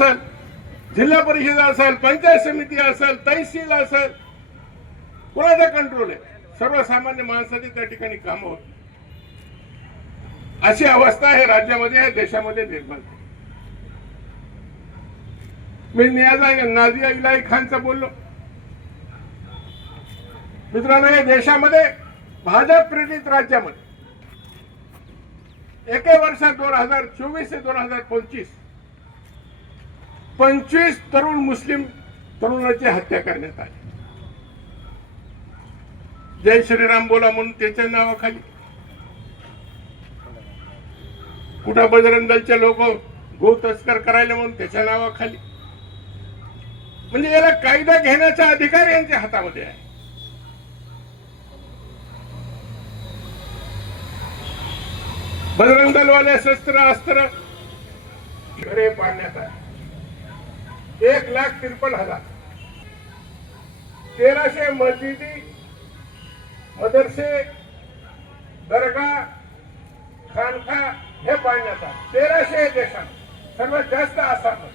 असेल, जिल्हा परिषद असेल, पंचायत समिती असेल, तहसील असेल, कोणाचा कंट्रोल आहे? सर्वसामान्य माणसाची त्या ठिकाणी कामं होत. अशी अवस्था आहे राज्यामध्ये, देशामध्ये निर्माण. मी नाझिया इलाही खानचं बोललो. मित्रांनो, या देशामध्ये भाजप प्रेरित राज्यामध्ये एके वर्षात 2024 ते 2025 25 तरुण मुस्लिम तरुणाची हत्या करण्यात आली. जय श्रीराम बोला म्हणून त्याच्या नावाखाली. कुठं बजरंग दलचे लोक गो तस्कर करायला म्हणून त्याच्या नावाखाली. म्हणजे याला कायदा घेण्याचा अधिकार यांच्या हातामध्ये आहे. बजरंग दलवाले शस्त्र अस्त्र घरे पाडण्यात आले. 1,53,000. 1300 मस्जिदी, मदरसे, दर्गा, खानखा हे पाडण्यात आले. 1300 देशात, सर्वात जास्त आसाम.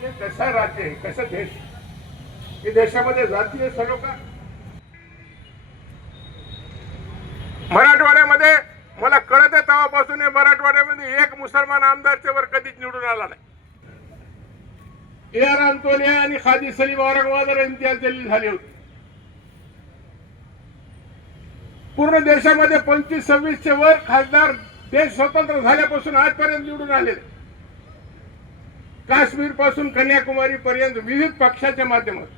हे कसा राज्य आहे, कसा देश? हे देशामध्ये जातीय सलोखा. मराठवाड्यामध्ये मला कळत आहे तेव्हापासून मराठवाड्यामध्ये एक मुसलमान आमदारच्या वर कधीच निवडून आला नाही. AR अंतोलिया आणि खादी सलीम औरंगाबाद इम्तियाज जलील झाले होते. पूर्ण देशामध्ये 25-26 चे वर खासदार देश स्वतंत्र झाल्यापासून आजपर्यंत निवडून आले. काश्मीर पासून कन्याकुमारी पर्यंत विविध पक्षाच्या माध्यमातून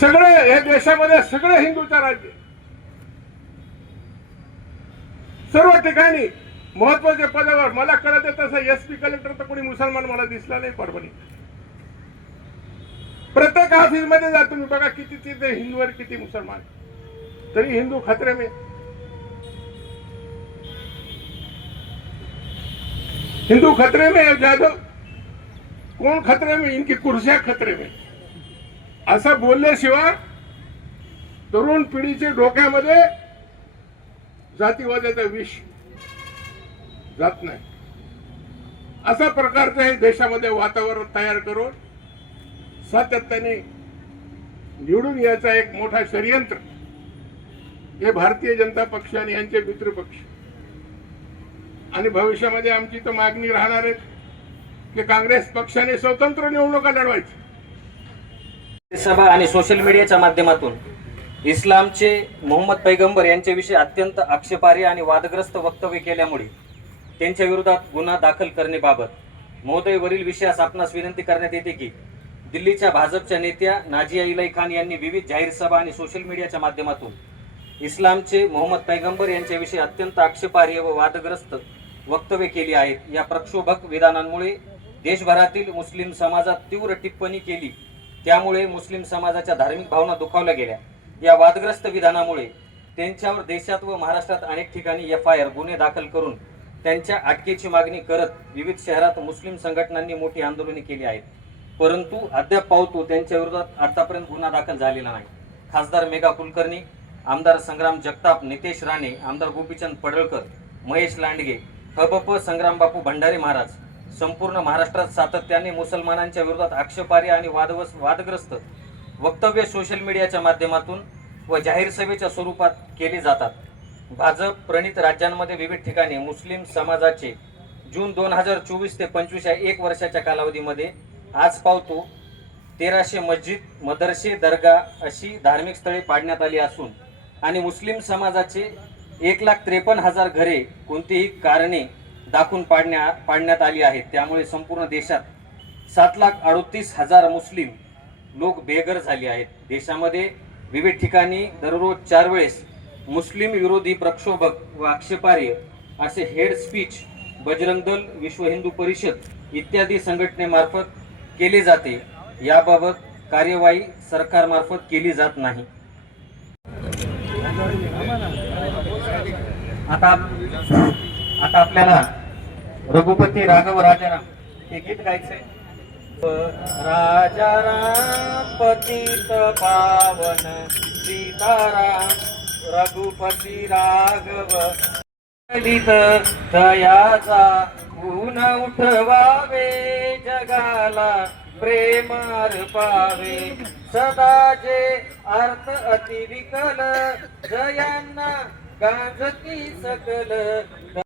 सगळे या देशामध्ये सगळे हिंदूचं राज्य. सर्व ठिकाणी महत्वाच्या पदावर मला कळत आहे तसं SP कलेक्टर तर कोणी मुसलमान मला दिसला नाही परभणी. प्रत्येक ऑफिस मध्ये जा तुम्ही बघा किती तिथे हिंदू और किती मुसलमान. तरी हिंदू खतरे में, हिंदू खतरे में है. जाधव कौन खतरे में? इनकी कुर्सियां खतरे में. असं बोलल्याशिवाय तरुण पिढीच्या डोक्यामध्ये जातीवादाचा विष जात नाही. अशा प्रकारचं हे देशामध्ये वातावरण तयार करून सातत्याने निवडून यायचा एक मोठा षडयंत्र हे भारतीय जनता पक्ष आणि यांचे मित्र पक्ष. आणि भविष्यामध्ये आमची तर मागणी राहणार आहे की काँग्रेस पक्षाने स्वतंत्र निवडणुका लढवायची. सभा आणि सोशल मीडियाच्या माध्यमातून इस्लामचे मोहम्मद पैगंबर यांच्याविषयी अत्यंत आक्षेपार्ह आणि वादग्रस्त वक्तव्य केल्यामुळे त्यांच्या विरोधात गुन्हा दाखल करण्याबाबत महोदय वरील विषयास आपणास विनंती करण्यात येते की दिल्लीच्या भाजपच्या नेत्या नाझिया इलाही खान यांनी विविध जाहीर सभा आणि सोशल मीडियाच्या माध्यमातून इस्लामचे मोहम्मद पैगंबर यांच्याविषयी अत्यंत आक्षेपार्ह व वादग्रस्त वक्तव्य केली आहेत. या प्रक्षोभक विधानांमुळे देशभरातील मुस्लिम समाजात तीव्र टिप्पणी केली, त्यामुळे मुस्लिम समाजाच्या धार्मिक भावना दुखावल्या गेल्या. या वादग्रस्त विधानामुळे त्यांच्यावर देशात व महाराष्ट्रात अनेक ठिकाणी FIR गुन्हे दाखल करून त्यांच्या अटकेची मागणी करत विविध शहरात मुस्लिम संघटनांनी मोठी आंदोलने केली आहेत. परंतु अद्याप पावतो त्यांच्या विरोधात आतापर्यंत गुन्हा दाखल झालेला नाही. खासदार मेघा कुलकर्णी, आमदार संग्राम जगताप, नितेश राणे, आमदार गोपीचंद पडळकर, महेश लांडगे, हबप संग्राम बापू भंडारी महाराज संपूर्ण महाराष्ट्रात सातत्याने मुसलमानांच्या विरोधात आक्षेपार्ह आणि वादग्रस्त वक्तव्य सोशल मीडियाच्या माध्यमातून व जाहीर सभेच्या स्वरूपात केली जातात. भाजप प्रणित राज्यांमध्ये विविध ठिकाणी मुस्लिम समाजाचे जून 2024 ते 25 या 1 वर्षाच्या कालावधीमध्ये आज पावतो 1300 मस्जिद, मदरसे, दर्गा अशी धार्मिक स्थळे पाडण्यात आली असून आणि मुस्लिम समाजाचे 1,53,000 घरे कोणतीही कारणे दाखवून पाडण्यात आली आहेत. त्यामुळे संपूर्ण देशात 7,38,000 मुस्लिम लोक बेघर झाले आहेत. देशामध्ये विविध ठिकाणी दररोज 4 वेळेस मुस्लिम विरोधी प्रक्षोभक व आक्षेपार्ह असे हेड स्पीच बजरंग दल, विश्व हिंदू परिषद इत्यादी संघटनेमार्फत केले जाते. याबाबत कार्यवाही सरकारमार्फत केली जात नाही. आता आपल्याला रघुपती राघव राजाराम हे गीत गायचंय. राजाराम पतित पावन सीताराम रघुपती राघव लित दयाचा ऊन उठवावे जगाला प्रेमार पावे सदा जे अर्थ अति विकल जयांना गांजती सकल